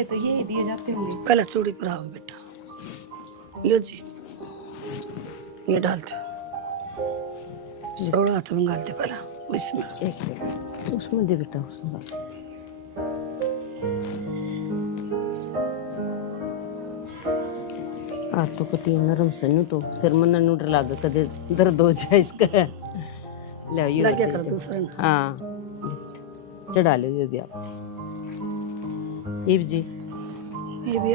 पहले तो ये दिए जाते होंगे। पहले चूड़ी पर आओ बेटा, लो जी, ये डालते सोड़ा हाथ में डालते पहले इसमें। एक मिनट उसमें दे बेटा, उसमें डाल। आज तो कति नरम सन्नू तो फिर मन नूडर लागे कदे दर्द हो जाए इसका। ले ये लग गया कर दूसरा ना। हाँ चढ़ा लो ये भी आप। ईब जी ये भी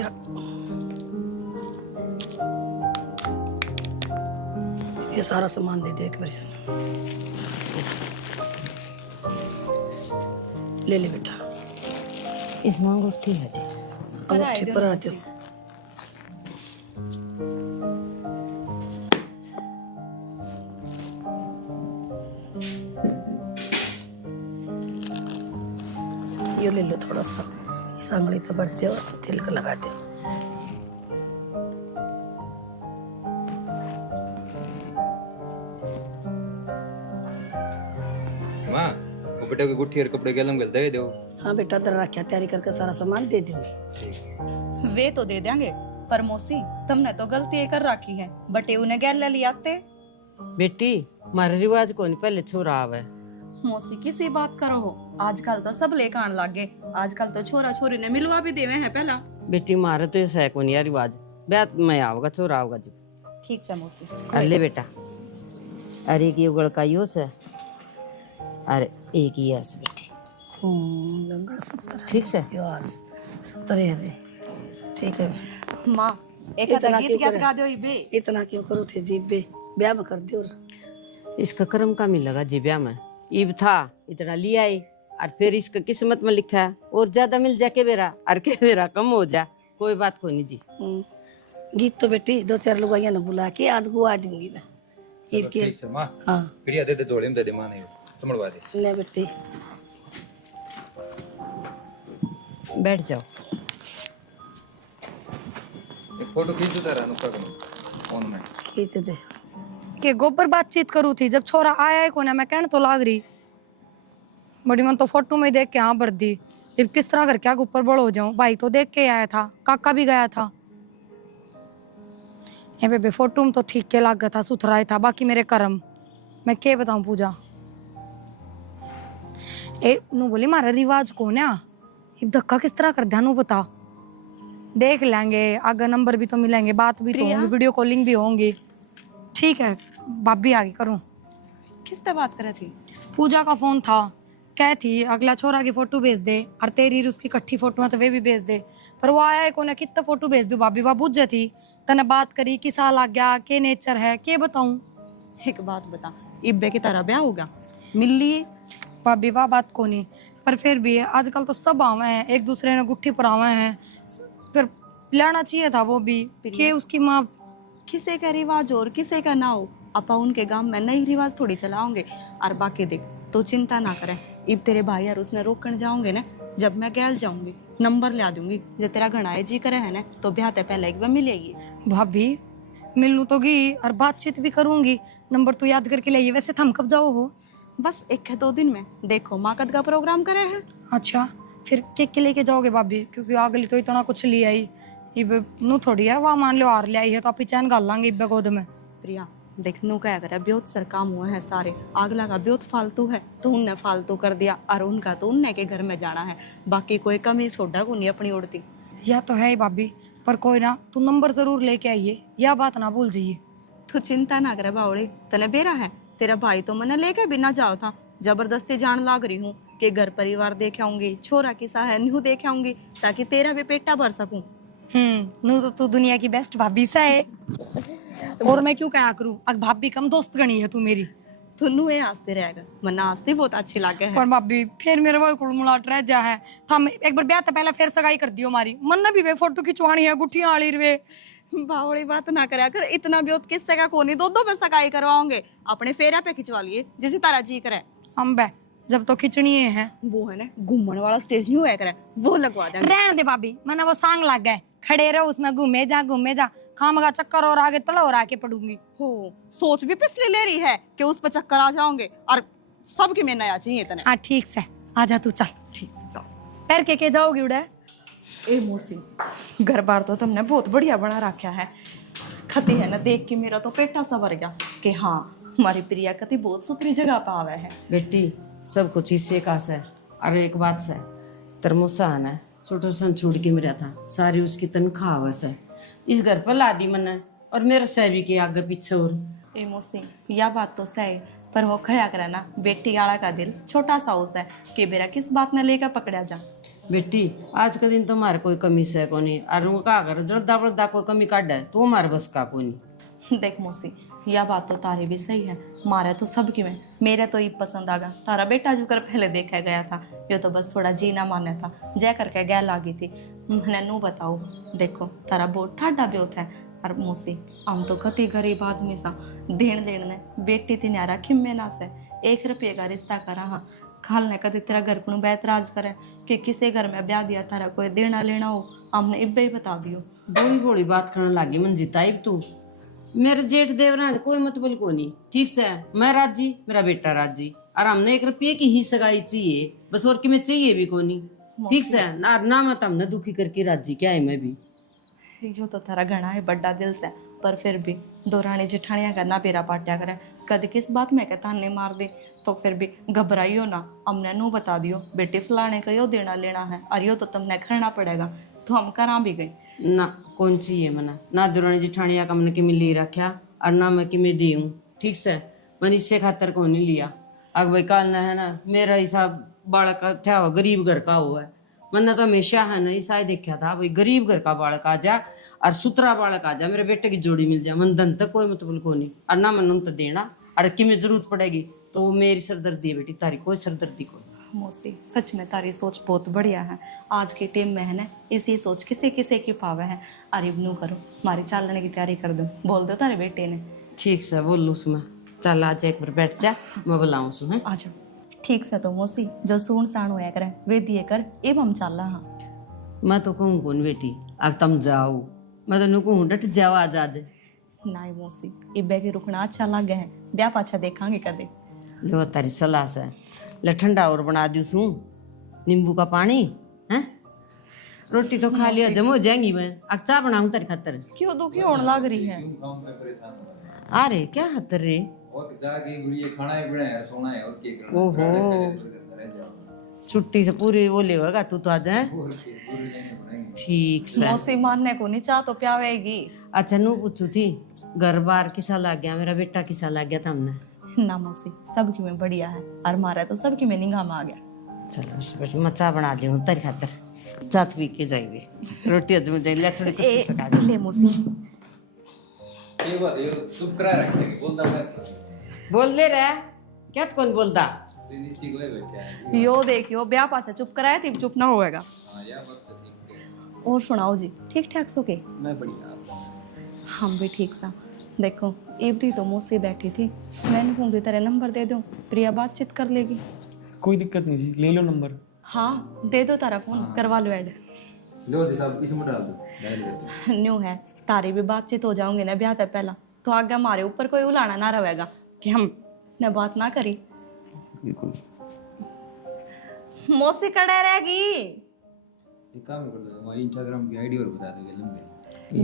ये सारा सामान दे दे एक बार से। ले ले बेटा, इसमें अंगूठी है जी। अंगूठी पर आ जाओ। ये ले लो थोड़ा सा, इस आंगली तो भरते हो, तिलक लगाते हो। माँ वो बेटा की गुट्ठी और कपड़े गलम गल दे दो। हाँ बेटा, दर रखा तैयारी करके सारा सामान दे दूंगी। वे तो दे देंगे, पर मौसी तुमने तो गलती कर रखी है, बटे उन्हें गैल ले आते। बेटी हमारे रिवाज को नहीं पहले छोरा आवे। मौसी किसी बात करो हो, आजकल तो सब लेकर आने लागे। आजकल तो छोरा छोरी ने मिलवा भी देवे हैं पहला। बेटी मारे तो ऐसा है को नहीं रिवाज, ब्याह में आओगा छोरा आओगा जी। ठीक से मौसी। कर ले बेटा। अरे एक ये उगड़ का यो से, अरे एक ही ऐसे बेटी। लंगड़ा सूत्र ठीक से यार, सूत्र है जी। ठीक है माँ एक इतना गीत क्यों क्या करे? गा दो बे। इतना क्यों करो थे जी बे, ब्याह में कर दियो। इसका कर्म का मिलेगा जी ब्याह में। ईब था इतना लिया ही, और फिर इसका किस्मत में लिखा है और ज्यादा मिल जाए के बेरा और के बेरा कम हो जा, कोई बात को नहीं जी। गीत तो बेटी दो चार लोग आइया ना बुला के आज गुआ दूंगी मैं। ईब के ठीक से माँ, हाँ प्रिया दे दे जोड़े में दे दे माँ ने समझवा दे। ले बेटी बैठ जाओ। एक फोटो खींच दो तारा नुक्का करो फोन में। खींच दे के गोबर बातचीत करू थी, जब छोरा आया है कोने मैं कहने तो लाग रही बड़ी मन तो फोटो में देख के हाँ भर दी। अब किस तरह करके आगे ऊपर बड़ हो जाऊं, भाई तो देख के आया था, काका भी गया था। ये बेबे फोटो में तो ठीक के लाग था, सुथरा था, बाकी मेरे कर्म मैं क्या बताऊं। पूजा ए नु बोली मारा रिवाज कौन है, अब धक्का किस तरह कर ध्यान बता। देख लेंगे आगे, नंबर भी तो मिलेंगे, बात भी तो होंगी, वीडियो कॉलिंग भी होंगी। ठीक है भाभी आगे करूं। किससे बात करे थी? पूजा का फोन था, कह थी अगला छोरा की फोटो भेज दे और तेरी और उसकी इकट्ठी फोटो है तो वे भी भेज दे, पर वो आया है कोने कितना फोटो भेज दूं। भाभी वह बुझ थी, तने बात करी कि साल आ गया, के नेचर है, के बताऊं। एक बात बता, इब्बे की तरह ब्याह होगा मिल लिए? भाभी वाह बात को नहीं, पर फिर भी आजकल तो सब आवे हैं, एक दूसरे ने गुट्ठी पर आवे हैं, फिर लाना चाहिए था वो भी कि उसकी माँ। किसे का रिवाज और किसे का ना हो, अपा उनके गांव में नई रिवाज थोड़ी चलाओगे। और बाकी देख तो चिंता ना करें, इब तेरे भाई यार उसने रोकन जाओगे ना, जब मैं गैल जाऊंगी नंबर ला दूंगी, जब तेरा घनाए जी करे है ना तो ब्याह ते पहले एक बार मिलेगी। भाभी मिलूं तो गई और बातचीत भी करूंगी, नंबर तो याद करके लाइए। वैसे थम कब जाओ हो? बस 1-2 दिन में। देखो माँ कद का प्रोग्राम करे है। अच्छा फिर केक के लेके जाओगे भाभी? क्योंकि अगली तो इतना कुछ लिया ही, इब नु थोड़ी है, वहाँ मान लो हार ले आई है तो आप चैन गाल लांगे इब्बे गोद में। प्रिया देख नू क्या करे, ब्योत सर काम हुए हैं सारे, अगला का ब्योत फालतू है तो उनने फालतू कर दिया, और उनका तो उनने के घर में जाना है, बाकी कोई कमी छोटा को नहीं अपनी उड़ती। या तो है ही भाभी, पर कोई ना, तू नंबर जरूर लेके आइए, या बात ना भूल जाइए। तो चिंता ना करे बावड़े, तने बेरा है, तेरा भाई तो मैंने लेके बिना जाओ था, जबरदस्ती जान लाग रही हूँ कि घर परिवार देख आऊंगी, छोरा किसा है न्यू देख आऊंगी, ताकि तेरा भी पेटा भर सकूं। नू तो तू दुनिया की बेस्ट भाभी सा है। और मैं क्यों क्या करूं, अब भाभी कम दोस्त गणी है तू मेरी। तो नू ये हंसते रहेगा, मना हंसती बहुत अच्छी लागे है। पर भाभी फिर मेरे वो कुड़मुड़ाट रह जा है, थम एक बार ब्याह तो पहले फिर सगाई कर दियो हमारी, मन ना भी वे फोटो खिंचवानी है, गुठियां आली रे। बावड़ी बात ना करा कर, इतना ब्योत किससे का कोनी, दो पे सगाई करवाओगे, अपने फेरा पे खिंचवा लिए जैसे तारा जी करे। हम बे जब तो खिंचनी है वो है ना घूमने वाला स्टेज नहीं हुआ करे, वो लगवा देंगे। रहने दे भाभी, मैंने वो सांग लग गए, खड़े रहो उसमें, घूमे जा, खामगा चक्कर और आगे तला और आके पड़ूंगी। हो सोच भी पिछली ले रही है कि उस पर चक्कर आ जाओगे, और सबके में नया चाहिए तने। हाँ ठीक से, आजा तू चल। ठीक से जाओ। पैर के जाओगी उड़े? ए मौसी, घर बार तो तुमने बहुत बढ़िया बना रखा है। खती है ना, देख के मेरा तो पेटा सा भर गया कि हाँ हमारी प्रिया कति बहुत सुथरी जगह पे आवे है। बेटी सब कुछ इससे का से। और एक बात से, तरमोसा है ना छोटा सन छोड़ के मेरा था, सारी उसकी तनख्वाह वस है। इस घर पर लादी मन और मेरा सैवी के आगे पीछे। और ए मौसी, यह बात तो सही, पर वो खया करे ना, बेटी आड़ा का दिल छोटा सा उस है कि बेरा किस बात ने लेकर पकड़ा जा। बेटी आज का दिन तो हमारे कोई कमी से को नहीं, और उनका अगर जल्दा बल्दा कोई कमी काट है तो हमारे बस का को नहीं। देख मौसी, यह बात तो तारी भी सही है, मारे तो सबकी में, मेरे तो ये पसंद आ गया। तारा बेटा जो कर पहले देखा गया था, ये तो बस थोड़ा जीना माने था, जय करके गैल आ गई थी। मैंने नू बताओ, देखो तारा बहुत ठाडा भी होता है। और मौसी, हम तो कति गरीब आदमी सा, देन ने बेटी थी न्यारा खिम्मे ना से 1 रुपये का रिश्ता करा। हाँ खाल ने कभी तेरा घर को बैतराज करे कि किसी घर में ब्याह दिया, तारा कोई देना लेना हो, हमने इब्बे ही बता दियो। बड़ी बड़ी बात करने लगी मंजिता। इब तू मेरे जेठ देवरान कोई मतलब को नहीं, ठीक से मैं राजी, मेरा बेटा राजी, और हमने 1 रुपये की ही सगाई चाहिए बस, और कि मैं चाहिए भी को नहीं, ठीक से ना मत हमने दुखी करके राजी क्या है। मैं भी जो तो तारा घना है बड़ा दिल से, पर फिर भी दो रानी जिठानिया करना पेरा पाटिया करे, कद किस बात में कहता नहीं मार दे, तो फिर भी घबराइयो ना, हमने नू बता दियो बेटे फलाने का यो देना लेना है, और यो तो तुमने करना पड़ेगा। तो हम करा भी गई ना, कौन चाहिए मना ना दुरानी जिठानिया का मन के मिल रखा, और ना मैं कि मैं दूँ, ठीक से मन इससे खातर को नहीं लिया। अब भाई काल ना है ना, मेरा हिसाब बालक था गरीब घर का हुआ है, मैंने तो हमेशा है ना ऐसा ही देखा था भाई, गरीब घर का बालक आ जा और सुतरा बालक आ जा, मेरे बेटे की जोड़ी मिल जाए, मन धन तक कोई मतलब को नहीं, और ना मन तो देना, और कि में जरूरत पड़ेगी तो वो मेरी सरदर्दी है बेटी, तारी कोई सरदर्दी को। मौसी सच में तारी सोच बहुत बढ़िया है, आज के टाइम में है ना इसी सोच किसे किसे की पावे है। अरे नू करो, हमारी चालने की तैयारी कर दो, बोल दो तारे बेटे ने। ठीक से बोल लू उसमें, चल आ जा एक बार बैठ जा, मैं बुलाऊँ उसमें। आ जाओ। ठीक से तो मौसी, जो सून साण होया करे वे दिए कर, एब हम चल रहा। मैं तो कहूँ कौन बेटी, अब तुम जाओ, मैं तो कहूँ डट जाओ आज आज। नहीं मौसी, इब्बे के रुकना अच्छा लगे है, ब्याह पाछा देखांगे कदे। लो तारी सलाह से ले ठंडा और बना दी उसू, नींबू का पानी है, रोटी तो खा लिया जम हो जाएंगी, मैं अब चाय बनाऊं तेरे खातर। क्यों दुखी होने लग रही है? अरे क्या खातर रे? और जाके गुड़िया खाना ही बनाया है, सोना है, और क्या करना। ओहो छुट्टी से पूरी वो लेगा तू तो आज है। ठीक से मौसी मानने को नहीं चाह तो प्यावेगी। अच्छा नू पूछू थी घर बार किसा लग गया, मेरा बेटा किसा लग गया था हमने। ना मौसी, सबकी में बढ़िया है, और मारा तो सबकी में निगाह में आ गया। चलो उस पर मैं चाय बना दी हूँ तेरे खातर, चाय पी के जाएगी, रोटी अजम जाएगी थोड़ी कुछ सका दे। ले मौसी, ये बात ये चुप करा रखेंगे, बोलता मत। बोल ले रहा क्या तो कौन बोलता। नीचे कोई बैठा है। यो देखियो ब्याह पाछा चुप कराया थी, चुप ना होएगा। हाँ यार बात तो ठीक है। और सुनाओ जी, ठीक ठाक सो के? मैं बढ़िया। हम भी ठीक सा। देखो इवरी तो मुझसे बैठी थी, मैंने पूछी तेरा नंबर दे दूं, प्रिया बातचीत कर लेगी। कोई दिक्कत नहीं जी, ले लो नंबर। हाँ दे दो तारा फोन, करवा लो ऐड। लो जी साहब इसमें डाल दो, डाल देते। न्यू है, तारी भी बातचीत हो जाऊंगी ना ब्याह तक पहला, तो आगे हमारे ऊपर कोई उलाना ना रहेगा कि हम ने बात ना करी। बिल्कुल मौसी कड़े रहेगी। एक काम कर दो, मैं इंस्टाग्राम की आईडी और बता दोगे लंबे।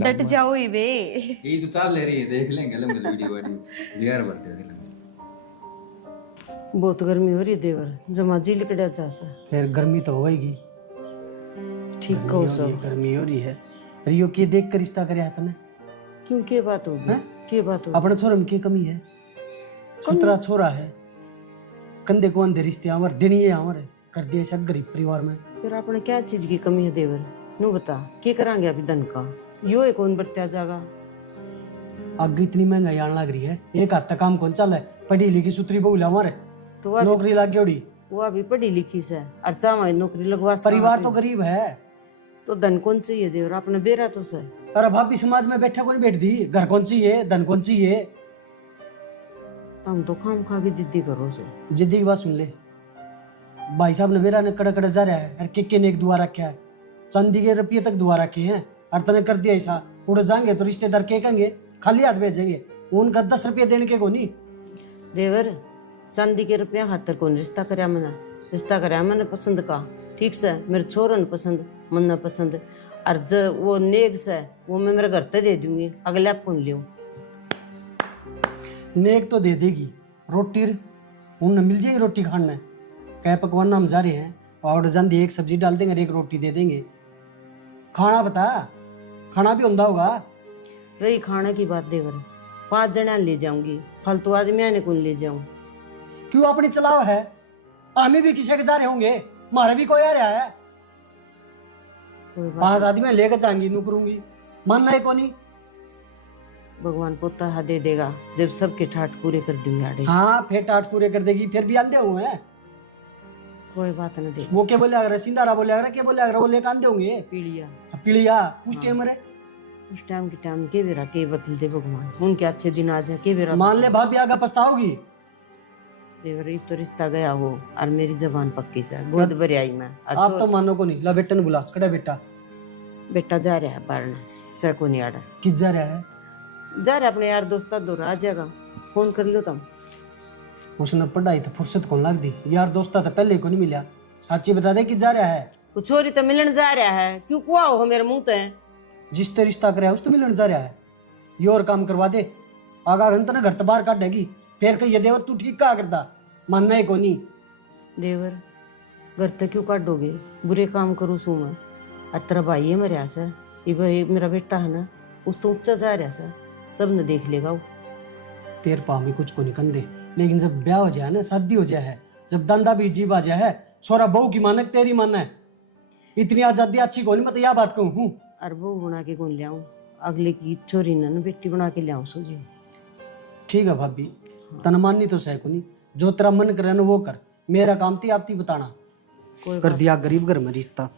डट जाओ ही वे। यही तो चाल ले रही है, देख लेंगे लंबे वीडियो बिहार भरते हो। बहुत गर्मी हो रही है देवर, जमा जी लिकड़ा चासा। फिर गर्मी तो होएगी, ठीक कहो सो। गर्मी हो रही है। रियो के देख कर रिश्ता करे हाथ ने, क्यों के बात होगी, के बात होगी? अपने छोरे में की कमी है? सुतरा छोरा है, कंधे को अंधे रिश्ते हमारे दिन ये हमारे कर दिए सब गरीब परिवार में। फिर आपने क्या चीज की कमी है देवर, नु बता क्या करांगे अभी धन का, यो एक कौन बरत्या जागा। आगे इतनी महंगाई आने लग रही है, एक हाथ तक काम कौन चल है, पढ़ी लिखी सुतरी बहु हमारे तो नौकरी लाग गई, वो अभी पढ़ी लिखी से और चाहे नौकरी लगवा सका। परिवार तो गरीब है, तो धन कौन चाहिए देवर, आपने बेरा तो से। अरे भाभी समाज में बैठा कौन बैठ दी, घर कौन चाहिए, धन कौन चाहिए। हम तो खाम खा के जिद्दी करो से। जिद्दी की बात सुन ले, भाई साहब ने मेरा ने कड़ा कड़ा जा रहा है, और के ने एक दुआ रखा है, चांदी के रुपये तक दुआ रखे हैं, और तने कर दिया ऐसा, उड़ जाएंगे तो रिश्तेदार के कहेंगे खाली हाथ भेजेंगे, उनका 10 रुपये देने के को नहीं। देवर चांदी के रुपया खातर कौन रिश्ता करया मना, रिश्ता करया मैंने पसंद का, ठीक से मेरे छोरन पसंद, मन ना पसंद। और जो वो नेक से वो मैं मेरे घर पे दे दूंगी, अगले आप कौन लियो। नेक तो दे देगी, रोटी उन्हें मिल जाएगी, रोटी खाना है कह पकवान हम जा रहे हैं और जल्दी एक सब्जी डाल देंगे और एक रोटी दे देंगे। खाना बता, खाना भी होता होगा। रही खाने की बात देवर, 5 जने ले जाऊंगी, फालतू आदमी आने कौन ले जाऊं। क्यों अपनी चलाव है, हमें भी किसी के जा रहे होंगे, हमारे भी कोई आ रहा है। कोई बात 5 आदमी लेकर जाएंगी, नू करूंगी, मानना है को नहीं। भगवान पोता हा दे देगा जब सबके ठाट पूरे कर दूंगी आड़े। हाँ फिर टाट पूरे कर देगी, फिर भी आंधे हुए हैं। कोई बात न दे। वो क्या बोले अगर सिंधारा बोले अगर क्या बोले अगर वो लेकर आंधे होंगे। पीड़िया पीड़िया उस टाइम रे उस टाइम के टाइम के बेरा के बदल दे भगवान, उनके अच्छे दिन आ जाए के बेरा। मान ले भाभी आगे पछताओगी। देवर एक तो रिश्ता गया हो और मेरी जबान पक्की से गोद भर आई मैं। आप तो मानो को नहीं। ला बेटा ने बुला, कड़ा बेटा बेटा जा रहा है बाहर से को नहीं आड़ा, किस जा रहा है। जा रहा अपने यार दोस्त दूर आ जाएगा, फोन कर लो तुम। उसने पढ़ाई तो फुर्सत कौन लग दी, यार दोस्ता तो पहले को नहीं मिला। साची बता दे कि जा रहा है। वो छोरी तो मिलन जा रहा है, क्यों कुआ हो मेरे मुंह ते। जिस ते रिश्ता करे उस तो मिलन जा रहा है। ये और काम करवा दे, आगा घंटा ना घर तो बाहर काटेगी, फिर कहिए देवर तू ठीक कहा करता, मानना है को नहीं। देवर घर तक क्यों काटोगे, बुरे काम करूँ सू मैं। अतरा भाई है मेरे से, ये भाई मेरा बेटा है ना, उस तो ऊंचा जा रहा है, सब ने देख लेगा वो। तेर पा में कुछ को नहीं कंदे, लेकिन जब ब्याह हो जाए ना, शादी हो जाए है, जब दंदा भी जीव आ जाए है, छोरा बहू की मानक तेरी मानना है। इतनी आजादी अच्छी को नहीं, मैं तो यह बात कहूँ। और बहू बना के कौन लियाऊं, अगले की छोरी ना बेटी बना के लियाऊं सोची। ठीक है भाभी, तन माननी तो सह को नहीं, जो तेरा मन करे ना वो कर, मेरा काम थी आपती बताना। कर दिया गरीब घर में रिश्ता।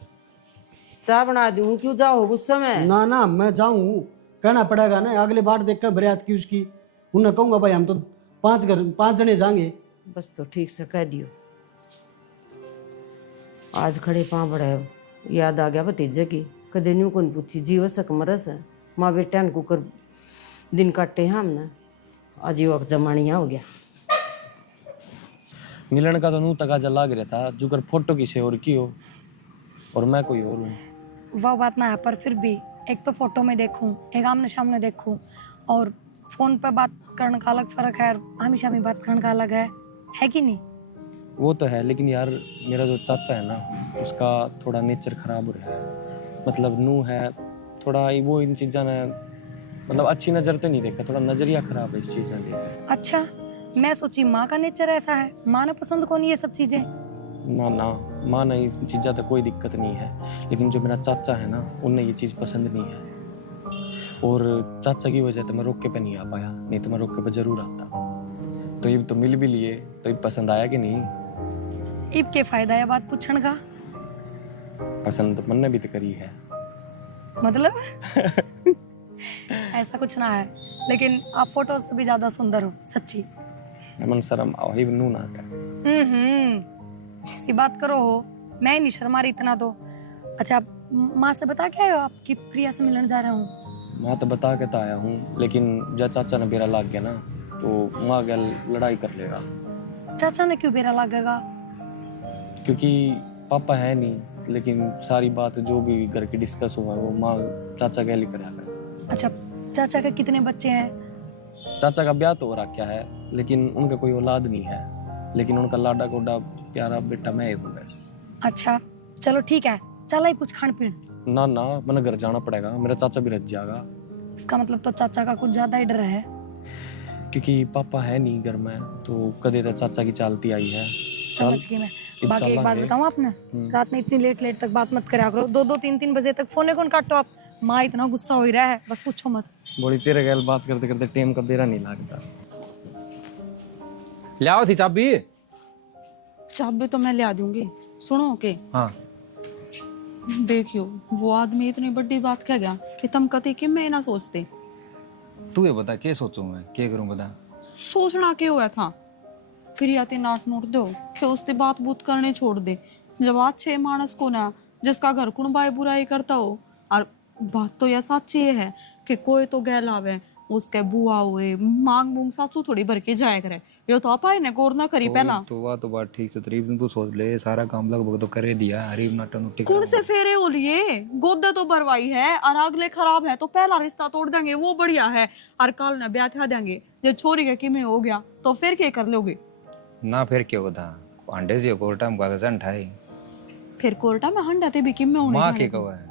चाह बना दूं, क्यों जाओ गुस्से में। ना ना मैं जाऊं, कहना पड़ेगा ना, अगले बार देख कर बरियात की उसकी, उन्हें कहूंगा भाई हम तो 5 जने जाएंगे। बस तो ठीक से कह दियो। आज खड़े पाँव बड़े याद आ गया भतीजे की, कदे न्यू कौन पूछी जीव सक मरस है, माँ बेटा को कर दिन काटे हैं हमने, आज ये वक्त जमानिया हो गया। मिलन का तो नू तका लाग रहा था, जुकर फोटो किसी और की हो और मैं कोई और हूँ। वह बात ना है, पर फिर भी एक तो फोटो में देखूं, एक आमने सामने देखूं, और फोन पे बात करने का अलग फर्क है, हमेशा में बात करने का अलग है कि नहीं। वो तो है, लेकिन यार मेरा जो चाचा है ना, उसका थोड़ा नेचर खराब हो रहा है। मतलब नू है थोड़ा वो इन चीज़ों ने मतलब अच्छी नज़र तो नहीं देखा, थोड़ा नज़रिया खराब है इस चीज़ ने लेकर। अच्छा, मैं सोची माँ का नेचर ऐसा है, माँ ने पसंद कौन ये सब चीजें। ना ना माँ नहीं, इस चीज़ा तो कोई दिक्कत नहीं है, लेकिन जो मेरा चाचा है ना, उन्हें ये चीज़ पसंद नहीं है। और चाचा की वजह से मैं रोके पे नहीं आ पाया, नहीं तो मैं रोके पे जरूर आता। तो ये तो मिल भी लिए, तो ये पसंद आया कि नहीं। इब के फायदा है बात पूछने का, पसंद तो मन ने भी तो करी है। मतलब ऐसा कुछ ना है, लेकिन आप फोटोज से भी ज्यादा सुंदर हो सच्ची। मन शर्म आई नू ना कर। ऐसी बात करो हो, मैं नहीं शर्मा रही इतना तो। अच्छा, माँ से बता के आए हो आपकी प्रिया से मिलने जा रहा हूँ। मैं तो बता के तो आया हूँ, लेकिन जब चाचा ने बेरा लाग गया ना, तो माँ गल लड़ाई कर लेगा। चाचा ने क्यों बेरा लागेगा। क्योंकि पापा है नहीं, लेकिन सारी बात जो भी घर की डिस्कस हुआ वो माँ चाचा गल ही करा कर। अच्छा, चाचा के कितने बच्चे हैं। चाचा का ब्याह तो हो रखा है, लेकिन उनका कोई औलाद नहीं है, लेकिन उनका लाडा गोडा प्यारा बेटा मैं ही हूँ बस। अच्छा चलो ठीक है, चल ही कुछ खान पीन। ना ना मैंने घर जाना पड़ेगा, मेरा चाचा भी रच जाएगा। इसका मतलब तो चाचा का कुछ ज्यादा ही डर है। क्योंकि पापा है नहीं घर में, तो कदे तो चाचा की चालती आई है। समझ गई मैं। बाकी एक बात बताऊं आपने, रात में इतनी लेट तक बात मत करा करो, 2-2 3-3 बजे तक फोन कौन काटो आप। माँ इतना गुस्सा हो ही रहा है, बस पूछो मत। बोली तेरे गैल बात करते करते टेम का बेरा नहीं लगता। ले आओ थी चाबी। चाबी तो मैं ले आ दूंगी, सुनो ओके। हाँ देखियो वो आदमी इतनी बड़ी बात कह गया कि तुम कति कि मैं ना सोचते। तू ये बता क्या सोचूं मैं, क्या करूं बता। सोचना क्या हुआ था, फिर याते नाट नोट दो कि उससे बात बूत करने छोड़ दे। जब अच्छे मानस को ना जिसका घर कुण बाय बुराई करता हो, और बात तो यह सच्ची है कि कोई तो गैल आवे उसके बुआ हुए मांग मूंग सासू थोड़ी भर के जाया करे। यो तो अपाई ने गौर ना करी पहला। तो बात ठीक से तरीब तू सोच ले, सारा काम लगभग तो करे दिया, हरीब नाटक नुट्टी कौन से फेरे हो लिए, गोदा तो भरवाई है और अगले खराब है तो पहला रिश्ता तोड़ देंगे, वो बढ़िया है। और कल ने ब्याह था देंगे, जो छोरी के किमे हो गया तो फिर क्या कर लोगे? ना फिर क्या होता, अंडे से कोर्टा में का जन ठाई, फिर कोर्टा में हंडा ते भी किमे होने माँ जाने के को। कवा है,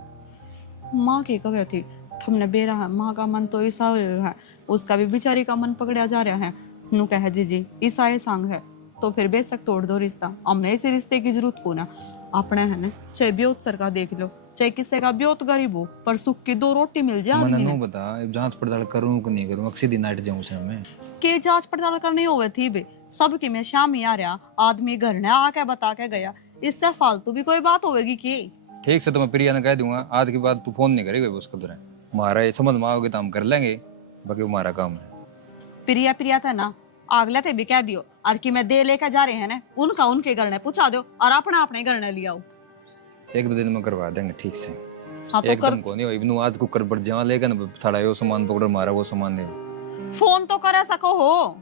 माँ के कवे थी तुमने बेरा है, माँ का मन तो ईसा है, उसका भी बेचारी का मन पकड़ा जा रहा है। नु कहे जी ईसाई संग है तो फिर बेशक तोड़ दो रिश्ता, हमने इस रिश्ते की जरूरत को ना। अपने है ना, चाहे ब्योत सर का देख लो, चाहे किसी का ब्योत गरीब हो, पर सुख की 2 रोटी मिल जाए। मैंने नो बता जांच पड़ताल करूं कि नहीं करूं, सीधी नाइट जाऊं से मैं के जांच पड़ताल करनी होवे थी बे, सब की में शाम ही आ रहा, आदमी घर ने आके बता के गया, इससे फालतू भी कोई बात होगी की? ठीक से तो मैं प्रिया ने कह दूंगा, आज के बाद तू फोन नहीं करेगा उसके दौरान, हमारा ये समझ में आओगे तो हम कर लेंगे, बाकी वो हमारा काम है। प्रिया प्रिया था ना, आगले थे भी कह दियो, और कि मैं दे लेकर जा रहे हैं ना, उनका उनके घर ने पूछा दो और अपना अपने घर ने लिया। 1-2 दिन में करवा देंगे ठीक से। हाँ तो एकदम को नहीं इब्नू आज कुकर पर जावा लेकिन थोड़ा यो सामान पकड़ो, मारा वो सामान दे। फोन तो करे सको हो,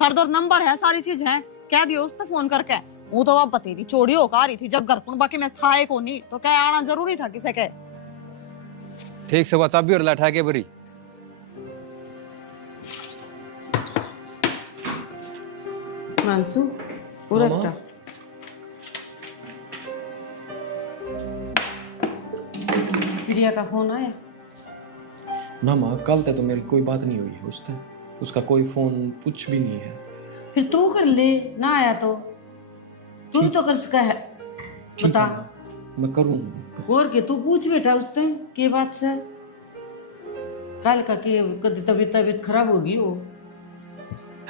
थर दर नंबर है, सारी चीज है, कह दियो उसने फोन करके। वो तो अब बतेरी चोरी होकर आ रही थी जब घर पर, बाकी मैं था को नहीं तो क्या आना जरूरी था किसे के? ठीक से वो चाबी और लाठा के भरी। मानसू उरट्टा प्रिया का फोन आया? ना माँ, कल तक तो मेरी कोई बात नहीं हुई है उससे, उसका कोई फोन कुछ भी नहीं है। फिर तू कर ले, ना आया तो तू भी तो कर सका है, ठीक बता। है माँ, मैं करूँगा। और के तू पूछ बेटा उससे के बात से, कल का के कद तबीयत खराब होगी वो।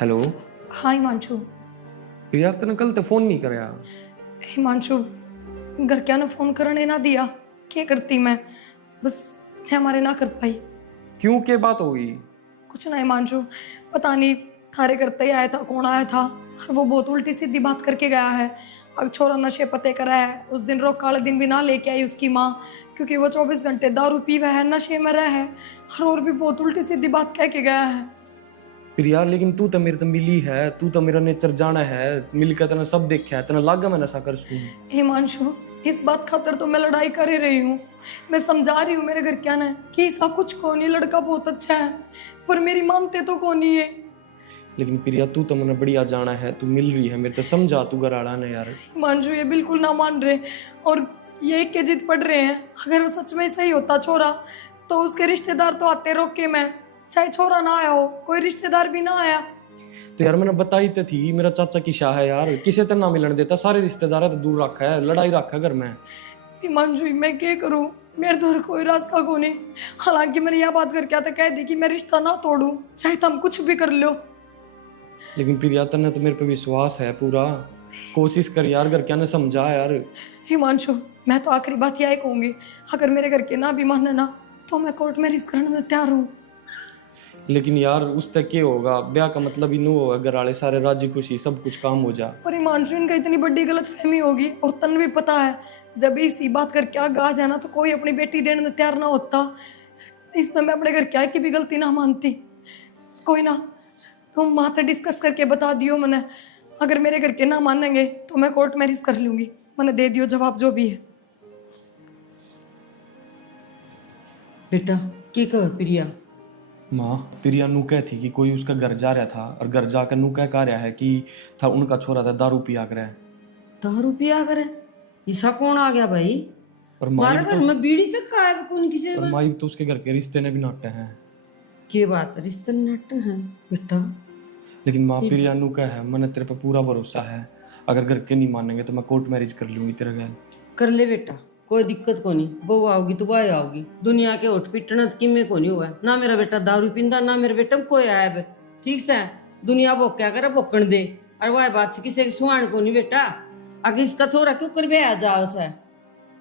हेलो हाँ हिमांशु। प्रिया, तने कल तो फोन नहीं कराया? हिमांशु घर क्या ना फोन करने ना दिया, क्या करती मैं, बस छह हमारे ना कर पाई। क्यों, के बात हो गई? कुछ ना हिमांशु, पता नहीं थारे करते ही आया था, कौन आया था, और वो बहुत उल्टी सीधी बात करके गया है। अब छोरा नशे पते करा है, उस दिन रोक काले दिन भी ना लेके आई उसकी माँ, क्योंकि वो 24 घंटे दारू पीवा है, नशे में रहा है, और भी बहुत उल्टी सीधी बात कह के गया है। प्रिया, लेकिन तू तो मेरे तो मिली है, तू तो मेरा नेचर जाना है, मिलकर तने सब देखा है, तने लागा मैं नशा कर सकूं। हिमांशु इस बात खातर तो मैं लड़ाई कर ही रही हूँ, मैं समझा रही हूँ मेरे घर क्या ना कि ऐसा कुछ को नहीं, लड़का बहुत अच्छा है, पर मेरी मानते तो को नहीं है। लेकिन प्रिया, तू तो मैंने बढ़िया जाना है, तू मिल रही है मेरे तो, समझा तू घर आड़ा ने यार। हिमांशु ये बिल्कुल ना मान रहे, और ये के जिद पड़ रहे हैं। अगर वो सच में सही होता छोरा, तो उसके रिश्तेदार तो आते रोक के, मैं चाहे छोरा ना आया हो, कोई रिश्तेदार भी ना आया। तो यार मैंने बताई तो थी, मेरा चाचा की शाह है यार, किसे तो ना मिलने देता, सारे रिश्तेदार तो दूर रखा है, लड़ाई रखा घर में। हिमांशु मैं क्या करूं, मेरे तो कोई रास्ता को नहीं। हालांकि मैंने यह बात करके आता कह दी कि मैं रिश्ता ना तोड़ूं, चाहे तुम कुछ भी कर लो। लेकिन प्रिया, तने तो मेरे पे विश्वास है पूरा, कोशिश कर यार, घर क्या ने समझा यार। हिमांशु मैं तो आखिरी बात यही कहूंगी, अगर मेरे घर के ना भी माने ना, तो मैं कोर्ट मैरिज करने को तैयार हूँ। लेकिन यार उस तक क्या होगा, ब्याह का मतलब ही नहीं होगा, घर वाले सारे राजी खुशी सब कुछ काम हो जा। पर हिमांशु इनका इतनी बड़ी गलत फहमी होगी, और तन भी पता है जब इसी बात करके आगे आ जाना तो कोई अपनी बेटी देने को तैयार ना होता। इसमें मैं अपने घर क्या की भी गलती ना मानती। कोई ना, तुम माँ से डिस्कस करके बता दियो मैंने, अगर मेरे घर के ना मानेंगे तो मैं कोर्ट मैरिज कर लूंगी, मैंने दे दियो जवाब जो भी है। बेटा की कह प्रिया? माँ, प्रिया नू कह थी कि कोई उसका घर जा रहा था, और घर जाकर नू कह रहा है कि था उनका छोरा था दारू पिया कर है। दारू पिया करे? ऐसा कौन आ गया भाई? और हमारे घर में बीड़ी तक खाए कौन किसी और माई तो उसके घर के रिश्ते ने भी नाटे हैं। के बात, रिश्ते नट हैं बेटा। लेकिन माँ, प्रिया नू कह है, मैंने तेरे पे पूरा भरोसा है, अगर घर के नहीं मानेंगे तो मैं कोर्ट मैरिज कर लूंगी तेरे घर। कर ले बेटा, कोई दिक्कत को नहीं, बहू आओगी तो भाई आओगी, दुनिया के होठ पिटना तो किमे को नहीं हुआ है। ना मेरा बेटा दारू पींदा, ना मेरे बेटा में कोई आया है, ठीक से। दुनिया भोग क्या करे, भोकन दे, और वह बात से किसी की सुहान को नहीं बेटा। अगर इसका छोरा क्यों कर बे आ जाओ से,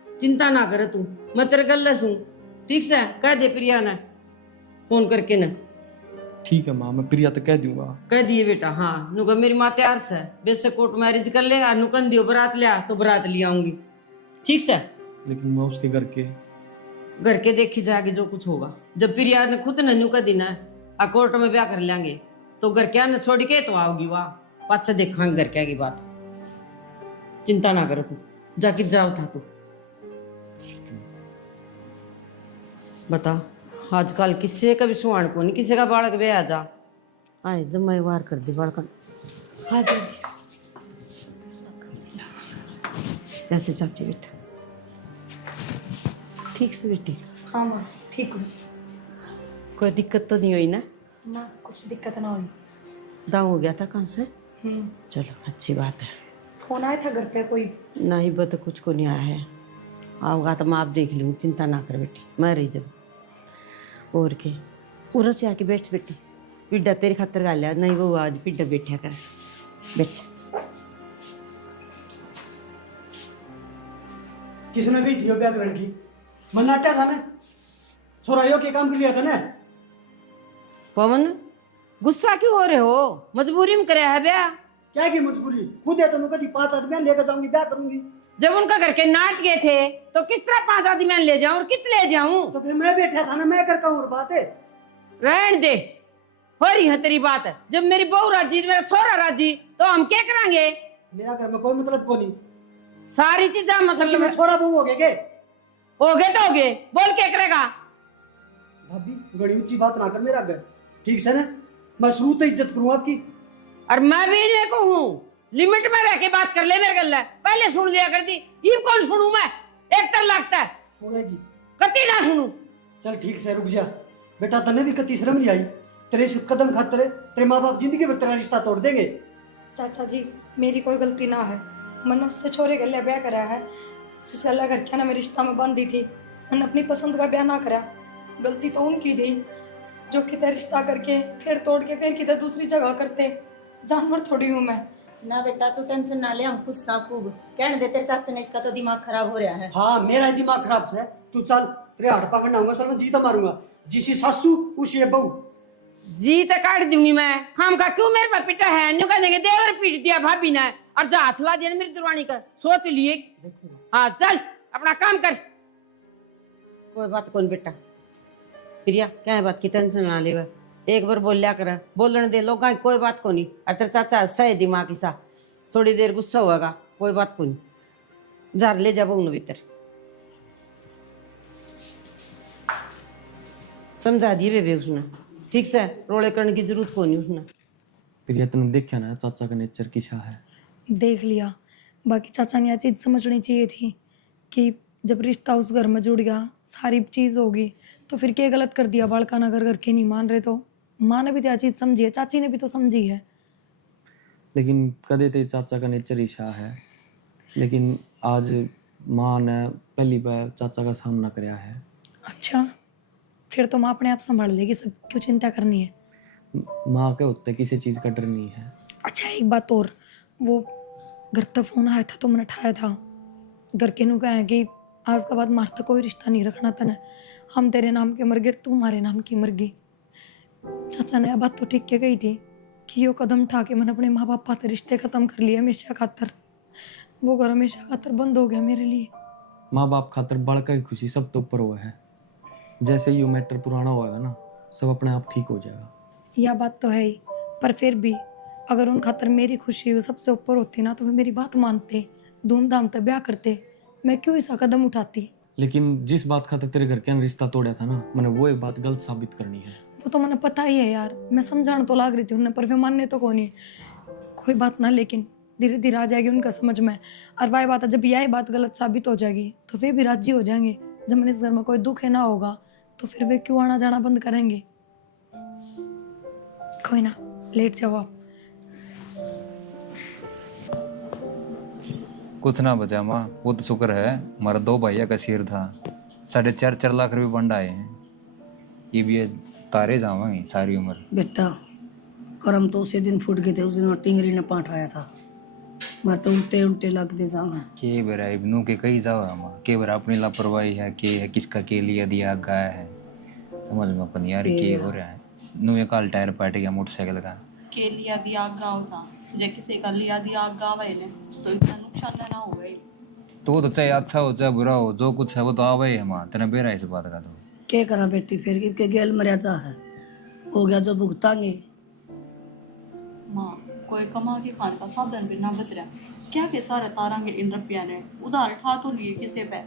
चिंता ना करे तू, मैं तेरे गले सुन, ठीक से। कह दे प्रिया ने फोन करके न। ठीक है माँ, मैं प्रिया तो कह दूंगा। कह दिए बेटा, हाँ नुका मेरी माँ तैयार से, बेशक कोर्ट मैरिज कर ले, और नुकन दियो बरात लिया तो बरात ले आऊंगी, ठीक से। लेकिन मैं उसके घर के देखी जाएगी जो कुछ होगा। जब प्रिया ने खुद नन्नू का दिन है, और कोर्ट में ब्याह कर लेंगे तो घर क्या न छोड़ के तो आओगी वाह पाछा देखांगे घर क्या की बात। चिंता ना करो तू जाके जाओ था तू। बता आजकल किसी का भी सुहान को नहीं, किसी का बालक भी आ जा आए जिम्मेवार कर दी बालक कैसे चाची बेटा ठीक से बेटी? हाँ माँ ठीक हूँ कोई दिक्कत तो नहीं हुई ना? माँ कुछ दिक्कत ना हुई। दाव हो गया था काम है? चलो अच्छी बात है। फोन आया था घर पे कोई? नहीं वो तो कुछ को नहीं आया है, आओगा तो मैं आप देख लूँगी, चिंता ना कर बेटी मैं रही जब। और के उरो से आके बैठ बेटी, पिड्डा तेरी खातर गा लिया नहीं वो आज पिड्डा बैठा कर बैठ। किसने गई थी ब्याह करने की? मनाटा था ना, छोराइयों के काम के लिए था ना। पवन गुस्सा क्यों हो रहे हो? मजबूरी में करे है ब्याह। क्या की मजबूरी? खुद है तो मैं कभी 5 आदमी लेकर जाऊंगी, ब्याह करूंगी। जब उनका घर के नाट गए थे तो किस तरह 5 आदमी ले जाऊं और कित ले जाऊं? तो फिर मैं बैठा था ना, मैं कर कहूं और बात है। रहन दे हो रही है तेरी बात। जब मेरी बहू राजी मेरा छोरा राजी तो हम क्या करेंगे? मेरा घर में कोई मतलब को नहीं, सारी चीजें मतलब मैं छोरा बहू हो गए के? हो गए तो हो गए, बोल क्या करेगा? भाभी बड़ी ऊंची बात ना कर मेरा घर, ठीक है ना? मैं शुरू से इज्जत करूँ आपकी। और मैं भी इन्हें को हूँ, लिमिट में रह के बात कर ले मेरे गल। पहले सुन लिया कर दी, ये कौन सुनू मैं? एक तर लगता है सुनेगी कति ना सुनू। चल ठीक से रुक जा बेटा, तने भी कति शर्म नहीं आई? तेरे इस कदम खातर तेरे माँ बाप जिंदगी भर तेरा रिश्ता तोड़ देंगे। चाचा जी मेरी कोई गलती ना है, मैंने उससे छोरे के लिए ब्याह कराया है जिससे अल्लाह घर क्या ना मेरे रिश्ता में बांधी थी। मैंने अपनी पसंद का ब्याह ना करा, गलती तो उनकी थी जो कितने रिश्ता करके फिर तोड़ के फिर कितने दूसरी जगह करते। जानवर थोड़ी हूँ मैं। ना बेटा तू टेंशन ना ले, हम खुश सा खूब कहने दे तेरे चाचा ने, इसका तो दिमाग खराब हो रहा है। हाँ मेरा ही दिमाग खराब से। तू चल तेरे हाथ पकड़ना होगा, सर मैं जीता मारूंगा। जिसी सासू उसी बहू। जी तो काट दूंगी मैं, खाम का क्यों मेरे पर पिटा है? न्यू कहने देवर पीट दिया भाभी ने और जा हाथ ला दिया मेरी दुरानी का, सोच लिए। हाँ चल अपना काम कर। कोई बात कौन बेटा प्रिया, क्या है बात की टेंशन ना ले, एक बार बोल लिया कर, बोलने दे लोग कोई बात को नहीं। अतर चाचा सही दिमाग ही सा, थोड़ी देर गुस्सा होगा कोई बात को नहीं। जार ले जा बहू भीतर, समझा दिए बेबे उसने ठीक से, रोले करने की जरूरत को नहीं उसने। प्रिया तुमने देखा ना चाचा का नेचर किसा है? देख लिया, बाकी चाचा ने यह चीज़ समझनी चाहिए थी कि जब रिश्ता उस घर में जुड़ गया सारी चीज़ होगी तो फिर क्या गलत कर दिया। बालका ना घर के नहीं मान रहे तो माँ ने भी तो यह चीज़ समझी है, चाची ने भी तो समझी है। लेकिन कदे ते चाचा का नेचर ईशा है, लेकिन आज माँ ने पहली बार चाचा का सामना कराया है। अच्छा फिर तो माँ अपने आप संभाल लेगी, सब क्यों चिंता करनी है? माँ के होते किसी चीज़ का डर नहीं है। अच्छा एक बात और, वो घर तक फोन आया था तो मैंने उठाया था, घर के नु कहा कि आज के बाद मार तक कोई रिश्ता नहीं रखना तने, हम तेरे नाम के मर गए तू हमारे नाम की मर गई। चाचा ने यह बात तो ठीक के गई थी कि यो कदम उठा के मैंने अपने माँ बाप पाते रिश्ते खत्म कर लिए हमेशा खातर। वो घर हमेशा खातर बंद हो गया मेरे लिए। माँ बाप खातर बड़का की खुशी सब तो ऊपर हुआ है, जैसे ये मैटर पुराना होगा ना सब अपने आप ठीक हो जाएगा। यह बात तो है ही, पर फिर भी अगर उन खातर मेरी खुशी सबसे ऊपर होती ना तो वे मेरी बात मानते, धूमधाम से ब्याह करते, मैं क्यों ऐसा कदम उठाती? लेकिन जिस बात खातर तेरे घर के रिश्ता तोड़ा था ना, मैंने वो एक बात गलत साबित करनी है। वो तो मैंने पता ही है यार, मैं समझाने तो लाग रही थी उन्हें पर वे मानने तो कौन है। कोई बात ना, लेकिन धीरे धीरे आ जाएगी उनका समझ में। और वही बात है जब यह बात गलत साबित हो जाएगी तो वे भी राजी हो जाएंगे। जब मैंने इस घर में कोई दुख है ना होगा तो फिर वे क्यों आना जाना बंद करेंगे? कोई ना, लेट जाओ आप। कुछ ना बचा माँ, वो तो शुक्र है हमारा 2 भैया का शेर था, 4.5 लाख रुपए बंड आए हैं। ये भी तारे जावांगे सारी उम्र। बेटा करम तो उसी दिन फूट गए थे, उस दिन टिंगरी ने पाठ आया था, मैं तो उल्टे उल्टे लगते जाऊँ। के बरा इब्नू के कई जावा माँ, के बरा अपनी लापरवाही है, के है किसका के लिया दिया गाया है, समझ में अपन यार के हो रहा है। नुए काल टायर पाट गया मोटरसाइकिल का, के लिया दिया गाँव था, जे किसी का लिया दिया गाँव है तो इतना नुकसान ना हो गई। तो चाहे अच्छा हो चाहे बुरा हो, जो कुछ है वो तो आवा ही है माँ, तेना बेरा इस बात का। तो क्या करा बेटी फिर के गेल मर्यादा है, हो गया जो भुगतांगे। माँ कोई कमा के खाने का साधन भी ना बच रहा, क्या के सारे तारांगे इन रुपया ने, उधार ठा तो लिए किसी पे।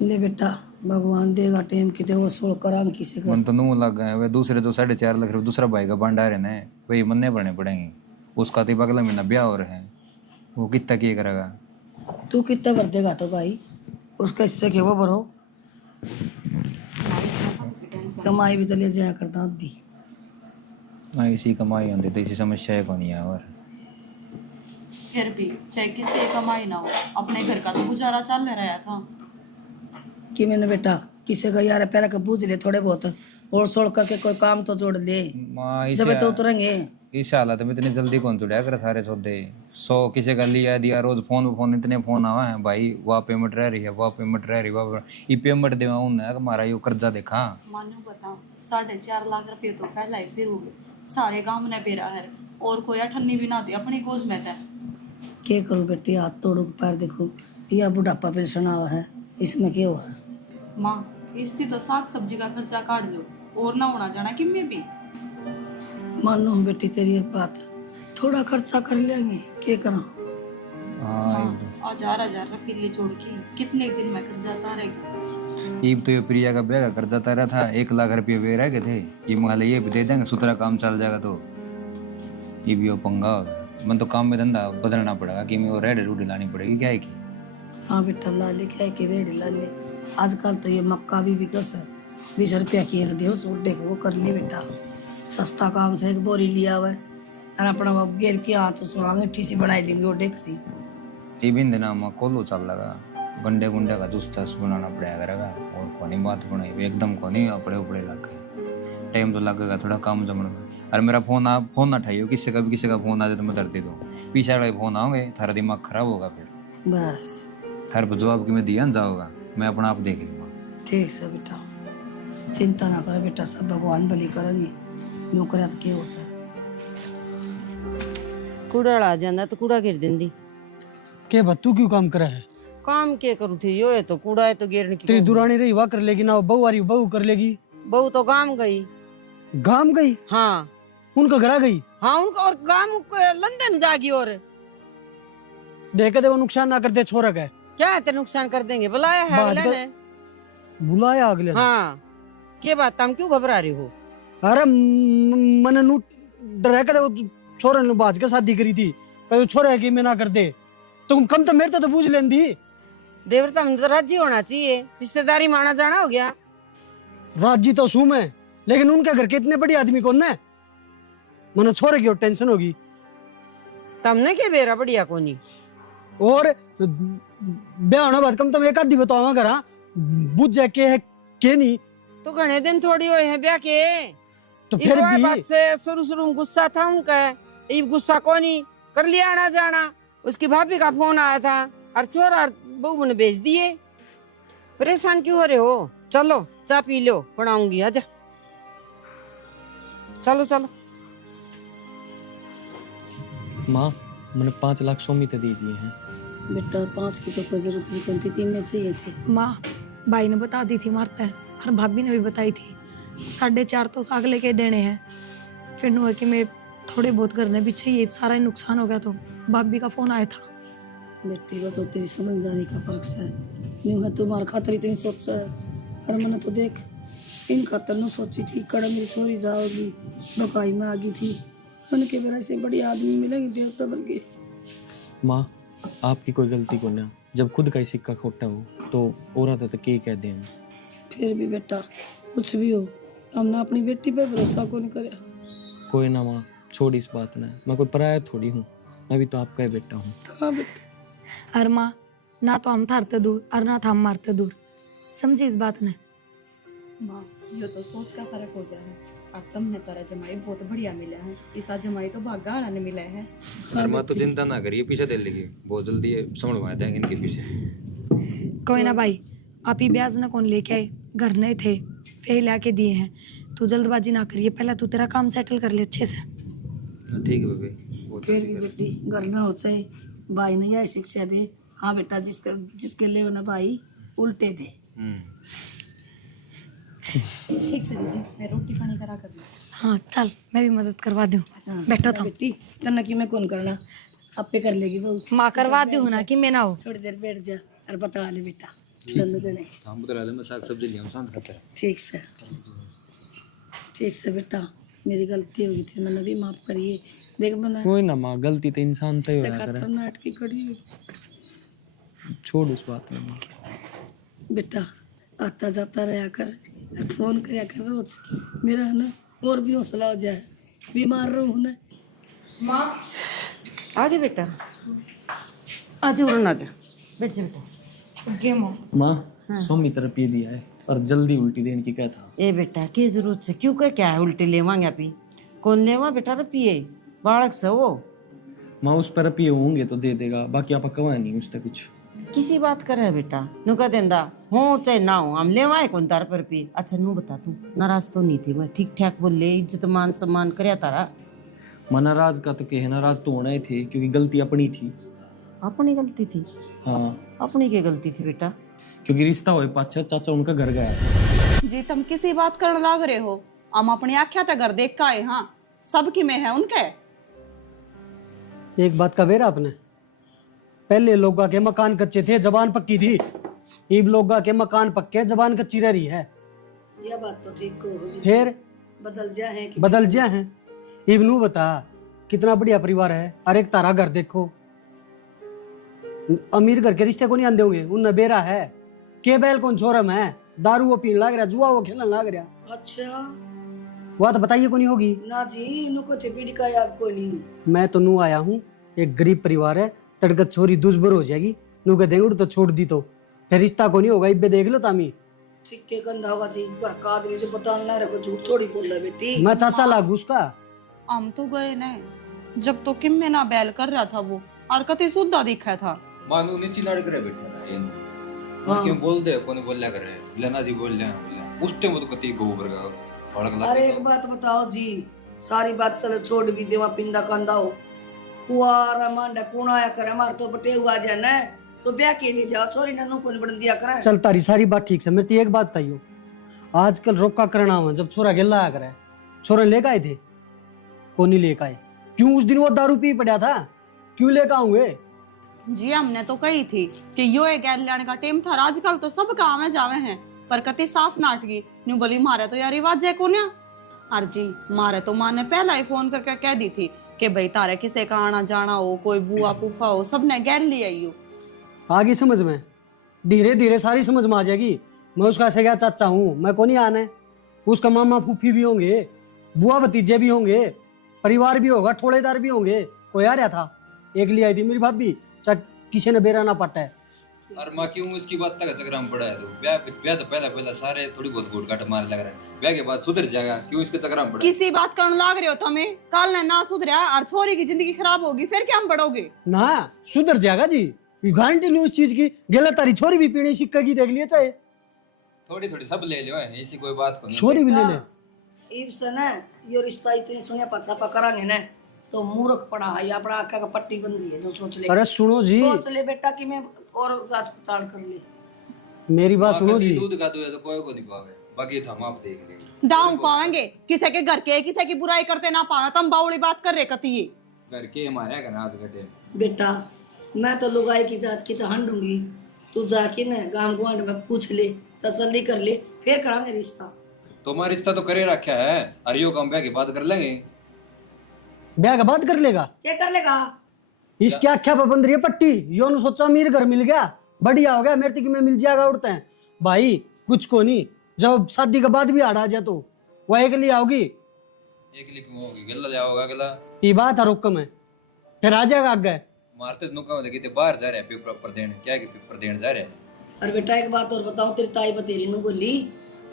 ले बेटा भगवान देगा टाइम किते वो सोल करांग किसे का। मन तो नू लग गए वे दूसरे जो 4.5 लाख रुपए दूसरा भाई का भंडार है ना, वही मनने भरने पड़ेंगे। उसका तो अगला महीना ब्याह हो रहा है, वो कितना क्या करेगा। तू कितना भर देगा तो भाई, उसका इससे क्या वो भरो। कमाई भी तो ले जाया करता आदि। हाँ इसी कमाई होती तो इसी समस्या को नहीं है। और फिर भी चाहे किसी कमाई ना हो, अपने घर का तो गुजारा चल रहा था। कि मैंने बेटा किसी का यार पैरा का बूझ ले थोड़े बहुत, और सोल करके कोई काम तो जोड़ ले, माँ जब तो उतरेंगे। इस हालत में इतनी जल्दी कौन जुड़ा कर सारे सौदे। 100 किसी का लिया दिया, रोज फोन इतने फोन आवा है भाई, वह पेमेंट रह रही है, वह पेमेंट रह रही है, वह ये पेमेंट देवा उन्हें हमारा यो कर्जा देखा। मानो बताओ 4.5 लाख रुपए तो पहला ही सिर हो गए, सारे गांव ने बेरा है, और कोई अठन्नी भी ना दे अपनी गोज में था। क्या करूँ बेटी, हाथ तोड़ो पैर देखो, या बुढ़ापा पेंशन आवा है, इसमें क्या हुआ। माँ इसकी तो साग सब्जी का खर्चा काट दो, और ना होना जाना कि मैं भी। मानो बेटी तेरी एक बात, थोड़ा खर्चा कर लेंगे, क्या करा। हाँ 1000 रुपये जोड़ के कितने दिन में कर्जा तारेगी। ईब तो ये प्रिया का ब्याह का कर्जा तारा था, 1 लाख रुपये वे रह गए थे। ये मंगा ये भी दे देंगे, सुथरा काम चल जाएगा तो ये भी वो पंगा होगा। मन तो काम में धंधा बदलना पड़ेगा कि मैं वो रेड रूडी लानी पड़ेगी क्या है कि। हाँ बेटा ला ले, क्या है कि रेडी ला ले। आजकल तो ये मक्का भी बिकस है, 20 रुपया की एक दे सूट देखो, वो कर ले बेटा, सस्ता काम से एक बोरी लिया हुआ है, और अपना बाप गेर के हाथ उसमें अंगीठी सी बढ़ाई देंगे वो डेक सी। टीबिन दिन में कोलो चल लगा, गंडे गुंडे का जूस तस बनाना पड़ेगा करेगा। और कोनी बात बनाई एकदम कोनी अपड़े उपड़े लग गए, टाइम तो लगेगा थोड़ा काम जमण में। और मेरा फोन ना उठाइयो, किसी का फोन आ जाए तो मैं धर दे दूँ, पीछे वाले फोन आओगे थारा दिमाग खराब होगा फिर। बस थार पर जवाब कि मैं दिया न जाओगा, मैं अपना आप देख लूँगा। ठीक है बेटा, चिंता ना करो बेटा, सब भगवान भली करेंगे, यूं करे तो क्या हो सर। कूड़ा आ जाता तो कूड़ा गिर देंदी। के बत्तू क्यों काम करे है? काम के करूँ थी, यो है तो कूड़ा है तो गिरने की। तेरी दुरानी रही वाह कर लेगी ना, बहू आ रही बहू कर लेगी। बहू तो गाम गई। गाम गई? हाँ उनका घर आ गई? हाँ उनका, और गाम को लंदन जागी। और देखे दे वो नुकसान ना कर दे छोरा का। क्या है, नुकसान कर देंगे, बुलाया है बात अगले कर- ने। बुलाया अगले ने? हाँ के बात, तुम क्यों घबरा रही हो। अरे मैंने नू डरा के वो छोरा ने बाज के शादी करी थी, पर वो छोरा है कि मैं ना कर दे, तुम कम तो मेरे तो पूछ लेंदी। देवता में तो राजी होना चाहिए, रिश्तेदारी माना जाना हो गया। राजी तो सूम है, लेकिन उनके घर के इतने बड़े आदमी कौन है, मैंने छोरे की और टेंशन होगी। तुमने क्या बेरा बढ़िया कोनी। और ब्याह होने बाद कम तुम एक आधी बताओ घर बुझ जाए के नहीं तो घने दिन थोड़ी हुए हैं ब्याह के, तो फिर भी बात से शुरू में गुस्सा था उनका, ये गुस्सा कोनी कर लिया आना जाना। उसकी भाभी का फोन आया था, और छोरा बहू ने भेज दिए। परेशान क्यों हो रहे हो, चलो चाय पी लो, बनाऊंगी, आजा चलो चलो। माँ मैंने 5 लाख सोमी तो दे दिए हैं। बेटा 5 की तो कोई जरूरत नहीं, कौन थी 3 में चाहिए थे। माँ भाई ने बता दी थी मारता है, और भाभी ने भी बताई थी, 4.5 तो साग लेके देने हैं। फिर नु है कि मैं थोड़े बहुत करने भी चाहिए, सारा ही नुकसान हो गया तो भाभी का फोन आया था। बेटी वो तो तेरी समझदारी का फर्क है, यूं है तुम्हारे खातर इतनी सोचा है, और मैंने तो देख इन खातर न सोची थी, कड़ा मेरी छोरी जाओगी बकाई में आ गई थी, मैंने के बेरा से बड़ी आदमी मिलेंगे देवता बन के। माँ आपकी कोई गलती को ना, जब खुद का ही सिक्का खोटा हो तो औरत तो क्या कह दे हम। फिर भी बेटा कुछ भी हो, हमने अपनी बेटी पे भरोसा कौन करे। कोई ना माँ, छोड़ इस बात ना, मैं कोई पराया थोड़ी हूँ, मैं भी तो आपका ही बेटा हूँ। हाँ बेटा, और माँ ना तो हम थारते दूर और ना था हम मारते दूर, समझी इस बात ने। माँ ये तो सोच का फर्क हो जाए है, और तुमने तारा जमाई बहुत बढ़िया मिला है, ऐसा जमाई तो भागा ने मिला है। और माँ तो चिंता ना करिए, पीछे दे लेगी बहुत जल्दी, समझ में आ जाएंगे इनके पीछे। कोई ना भाई, आप ही ब्याज ना कौन लेके आए, घर नहीं थे फिर लाके दिए हैं। तू जल्दबाजी ना करिए, पहले तू तेरा काम सेटल कर ले अच्छे से। ठीक है बेबे। फिर भी बेटी घर में हो चाहे भाई ने यह शिक्षा दे, हाँ बेटा जिसके ले ना भाई उल्टे दे। ठीक से दीजिए, मैं रोटी पानी करा कर लूँ। हाँ चल मैं भी मदद करवा दूँ। बैठो था बेटी तन्ना की मैं कौन करना, आपे कर लेगी बहू। माँ करवा दूँ ना कि मैं ना हो। थोड़ी देर बैठ जा और बता ले बेटा दोनों जने। हम बता रहे मैं साग सब्जी लिया शांत खाता है। ठीक से बेटा, मेरी गलती हो गई थी, मैंने भी माफ करिए। देख मैंने कोई ना माँ, गलती तो इंसान तो ही इससे होया करे। खातर नाटक की कड़ी हुई। छोड़ उस बात में माँ। बेटा आता जाता रहा कर, फोन करया कर रोज, मेरा है ना और भी हौसला हो जाए, बीमार रहूं ना। आगे बेटा, आजा उड़न आजा, बैठ जा बेटा। माँ सोमी तरफ ये दिया है और जल्दी उल्टी देने की क्या था। ए बेटा की जरूरत से क्यों कह क्या है उल्टे लेवांगे अभी, कौन लेवा बेटा रुपये बालक से वो। माँ उस पर रुपये होंगे तो दे देगा, बाकी आप कमा नहीं उससे कुछ। किसी बात कर है बेटा, नु कह देंदा हो चाहे ना हो, हम लेवाए कौन तार पर रुपये। अच्छा नु बता तू नाराज तो नहीं थी, मैं ठीक ठाक बोले, इज्जत मान सम्मान करया तारा। माँ नाराज का तो कहे, नाराज तो होना ही थे क्योंकि गलती अपनी थी। अपनी गलती थी? हाँ अपनी की गलती थी बेटा? क्योंकि रिश्ता हुए पाछा चाचा उनका घर गया। जी तुम किसी बात करने लाग रहे हो, हम अपनी आख्या तक घर देख का है। हाँ सब की में है उनके। एक बात का बेरा आपने, पहले लोगा के मकान कच्चे थे, जबान पक्की थी। इब लोगा के मकान पक्के, जबान कच्ची रह रही है। यह बात तो ठीक को हो जी। फिर बदल जा है कि बदल जा है। इब नू बता कितना बढ़िया परिवार है, और एक तारा घर देखो। अमीर घर के रिश्ते को नहीं आंदे होंगे, उन बेरा है के बैल कौन छोरम है, दारू वो पीने लाग रहा, जुआ वो खेलने लाग रहा। अच्छा वह तो बताइए को नहीं होगी ना जी, इनको थे पीढ़ी का याद कोई नहीं। मैं तो नू आया हूँ, एक गरीब परिवार है, तड़कत छोरी दुष्बर हो जाएगी, नू कह देंगे तो छोड़ दी तो फिर रिश्ता को नहीं होगा। इब्बे देख लो तामी ठीक के कंधा हुआ जी, पर का आदमी जो पता ना रखो, झूठ थोड़ी बोल रहा बेटी। मैं चाचा लागू उसका। हम तो गए न जब तो किम में ना बैल कर रहा था वो, और कति शुद्धा दिखा था। मानो नीचे लड़ करे बैठा ये क्यों बोल दे कोने बोलया करे, लेना जी बोलया उस टाइम तो कति गोबर का फड़क लगा। अरे एक बात बताओ जी, सारी बात चलो छोड़ भी देवा, पिंदा कंधा हो कुआरा मांडा कौन आया करे, हमार तो बटे हुआ जाए ना, तो ब्याह के लिए जाओ, छोरी ननू को बन दिया करे। चल तारी सारी बात ठीक से, मेरे तो एक बात बताइयो, आजकल रोका करना हुआ, जब छोरा गिल्ला आ करे छोरा लेकर आए थे, कौन नहीं लेकर आए? क्यों उस दिन वो दारू पी पड़ा था, क्यों लेकर आऊंगे? जी हमने तो कही थी कि यो एक गैर लेने का टाइम था, आजकल तो सब काम है जावे हैं, पर कति साफ नाटकी न्यू बोली मारे तो यार रिवाज है कोन्या। और जी मारे तो माँ ने पहला ही फोन करके कह दी थी कि भाई तारे किसे का आना जाना हो, कोई बुआ फूफा हो, सबने गैर ले आई हो। आगे समझ में, धीरे धीरे सारी समझ में आ जाएगी। मैं उसका सगा चाचा हूँ, मैं कौन ही आने, उसका मामा फूफी भी होंगे, बुआ भतीजे भी होंगे, परिवार भी होगा, ठोड़ेदार भी होंगे। कोई आ रहा था, एक ले आई थी मेरी भाभी, चाहे किसी ने बेरा ना पटा है। और माँ क्यों इसकी बात तक चक्कर में पड़ा है? तो ब्याह तो पहला सारे थोड़ी बहुत घूट काट मार लग रहा है, ब्याह के बाद सुधर जाएगा, क्यों इसके चक्कर में पड़ा? किसी बात करने लाग रहे हो तुम्हें, कल ने ना सुधरा और छोरी की जिंदगी खराब होगी, फिर क्या हम बढ़ोगे? ना सुधर जाएगा जी, गारंटी नहीं उस चीज की। गलत तारी छोरी भी पीने सिक्का की देख लिया, चाहे थोड़ी थोड़ी सब ले लो, ऐसी कोई बात को नहीं। छोरी भी ले ले। इब से ना यो रिश्ता इतने सुने पछा पकड़ाने ना, तो मूर्ख पड़ा है, अपना आंखा का पट्टी बन रही है, जो सोच ले। अरे सुनो जी, सोच ले बेटा कि मैं और जांच पड़ताल कर ले। मेरी बात सुनो जी। दूध का दूध तो कोई को नहीं पावे, बाकी तो हम आप देख ले। दाऊ पावेंगे किसी के घर के, किसी की बुराई करते ना पावे, तुम बावड़ी बात कर रहे कती ये। घर के हमारे घर हाथ घटे। बेटा मैं तो लुगाई की जात की तो हंडूंगी, तू जाके ना गांव गुआंढ में पूछ ले, तसल्ली कर ले, फिर करांगे रिश्ता। तुम्हारा रिश्ता तो करे रखा है, अरे यो कम ब्याह की बात कर लेंगे। ब्याह का बात कर लेगा, क्या कर लेगा? इसकी आख्या पर बंद रही है पट्टी। यो ने सोचा अमीर घर मिल गया, बढ़िया हो गया, मेरे तक में मिल जाएगा। उड़ते हैं भाई कुछ को नहीं, जब शादी के बाद भी आड़ आ जाए तो वह एक लिए आओगी, एक लिख में होगी गला ले आओगा गला। ये बात है हुक्म है, फिर आ जाएगा आगे। मारते नुका लगे थे बाहर जा रहे हैं पेपर पर देने, क्या कि पेपर देने जा रहे हैं। अरे बेटा एक बात और बताऊं, तेरी ताई बतेरी नु बोली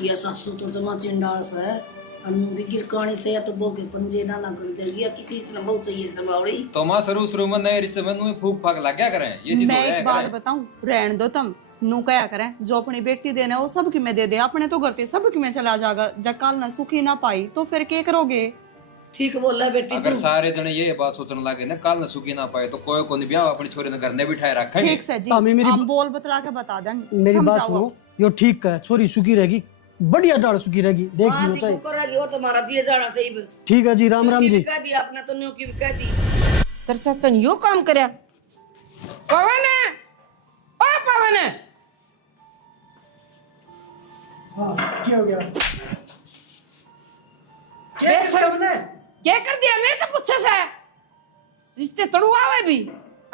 ये सासू तो जमा चिंडाल सा है, अन्नू भी गिरकानी से या तो बोके पंजे ना कर देगी, या किसी चीज ना बहुत चाहिए समावड़ी। तो मां शुरू में नए रिश्ते में नुए फूक फाक लग क्या करें, ये चीज मैं हो एक बात बताऊं, रहन दो तुम, नू क्या करें, जो अपनी बेटी देना वो सबकी में दे दे, अपने तो करते सबकी में चला जाएगा, जब कल ना सुखी ना पाई तो फिर क्या करोगे? ठीक बोल रहा है बेटी अगर तू। सारे जने ये बात सोचने लगे ना कल न सुखी ना पाए तो कोई को नहीं ब्याह अपनी छोरी ने घर ने बिठाए रखेंगे। ठीक से जी, तामी मेरी- हम बोल बतला के बता देंगे। मेरी हम बात जाओ सुनो, यो ठीक है, छोरी सुखी रहेगी, बढ़िया डाल सुखी रहेगी, देख हाँ लो जी चाहे। कुकर रहेगी वो तुम्हारा जी जाना सही भी। ठीक है जी, राम राम जी। कह दिया आपने तो न्यू की भी कह दी। तेरे चाचा ने यो काम करया। पवन है, ओ पवन है। हाँ, क्या हो गया? क्या कर दिया मेरे तो पूछे से रिश्ते तोड़वा हुए भी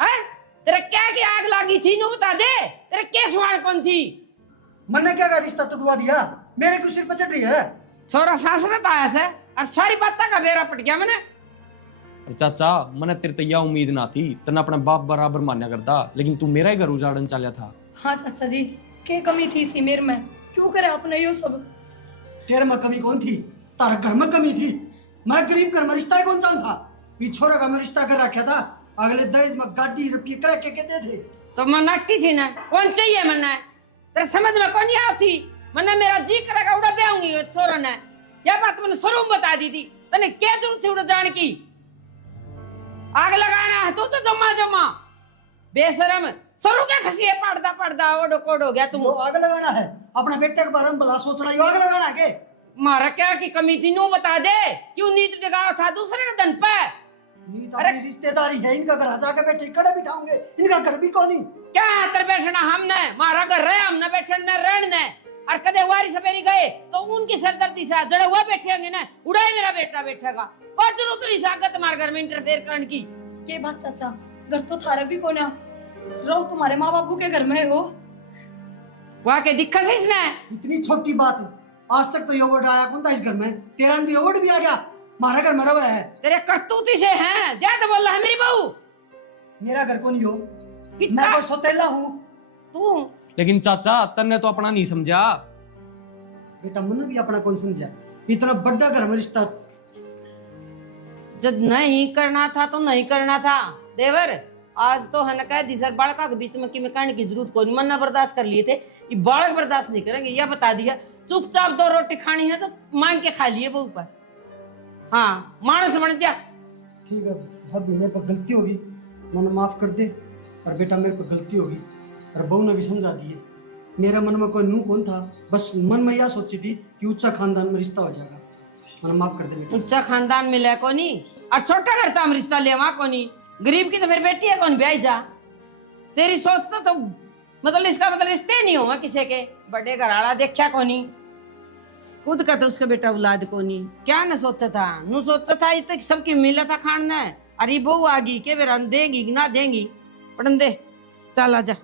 हैं? तेरा क्या की आग लगी थी नु बता दे। तेरा क्या सवाल कौन थी? मैंने क्या रिश्ता तोड़वा दिया? मेरे को सिर पर चढ़ रही है। छोरा सासरत आया से और सारी बातें का बेरा पट गया मैंने। अरे चाचा मैंने तेरे तो यह उम्मीद ना थी, तने अपना बाप बराबर मान्या करता, लेकिन तू मेरा ही घर उजाड़न चालिया था। हाँ चाचा जी, के कमी थी सी मेरे में, क्यों करे आपने यो सब? तेरे में कमी कौन थी? तारा घर में कमी थी। मैं गरीब घर में रिश्ता ही कौन चाहूं था? ये छोरा का मैं रिश्ता कर रखा था, अगले दहेज में गाड़ी रुपये करा के दे थे। तो मैं नट्टी थी ना, कौन चाहिए मन्ना? तेरे समझ में कौन नहीं आती? मन्ना मेरा जी करेगा उड़ा ब्याऊंगी छोरा ने। यह बात मैंने शुरू में बता दी थी। तने क्या जरूरत थी उड़ा जान की? आग लगाना है तू तो जमा जमा बेशरम। शुरू क्या खसी है पड़दा पड़दा ओडो कोड हो गया तुम। यो आग लगाना है अपने बेटे के बारे में भला सोचना, यो आग लगाना है के? मारा क्या की कमी थी नो बता दे। क्यों नीत जगाओ था दूसरे के धन पे? नीत अपनी रिश्तेदारी है, इनका घर जाके बैठे कड़े बिठाऊंगे, इनका घर भी कौन ही। क्या अंदर बैठना हमने? मारा घर रहे हमने बैठने रहने और कदे वारी सवेरी गए तो उनकी सरदर्दी से जड़े हुए बैठेंगे ना, उड़ाए मेरा बेटा बैठेगा। कोई जरूरत नहीं सागत तुम्हारे घर में इंटरफेयर करने की। के बात चाचा, घर तो थारे भी कोना, रहो तुम्हारे माँ बापू के घर में हो। वहाँ के दिक्कत है इसने। इतनी छोटी बात है, आज तक तो ये वर्ड आया कौन था इस घर में? तेरा अंदर ये वर्ड भी आ गया, हमारा घर मरा हुआ है। तेरे करतूती से हैं, ज्यादा बोल रहा है मेरी बहू। मेरा घर कौन हो? कितना? मैं कोई सौतेला हूँ? तू लेकिन चाचा तन्ने तो अपना नहीं समझा। बेटा मैंने भी अपना कौन समझा? इतना बड़ा घर में रिश्ता। जब नहीं करना था तो नहीं करना था देवर। आज तो है ना कह दी सर बालका के बीच में कि मैं करने की जरूरत को नहीं, मन्ना बर्दाश्त कर लिए थे, ये बालक बर्दाश्त नहीं करेंगे, यह बता दिया। चुपचाप 2 रोटी खानी है तो मांग के खा लिए बहू पर। हाँ मानस बन जा। ठीक है भाभी, मेरे पर गलती होगी, मैंने माफ कर दे। और बेटा मेरे को गलती होगी और बहू ने भी समझा दी है। मेरे मन में कोई नू कौन था, बस मन में यह सोची थी कि उच्चा खानदान में रिश्ता हो जाएगा। मैंने माफ कर दे बेटा। उच्चा खानदान में ले को नहीं और छोटा घर हम रिश्ता ले वहां को नहीं। गरीब की तो फिर बेटी है कौन ब्याह जा। तेरी सोच तो मतलब इसका मतलब रिश्ते नहीं हुआ किसी के। बड़े घर आला देखा को नहीं, खुद का तो उसका बेटा औलाद को नहीं। क्या न सोचा था? नु सोचा था ये तो सबकी मिला था खाना है। अरे बहू आ गई के बेरा देंगी ना देंगी पढ़न दे। चल आजा।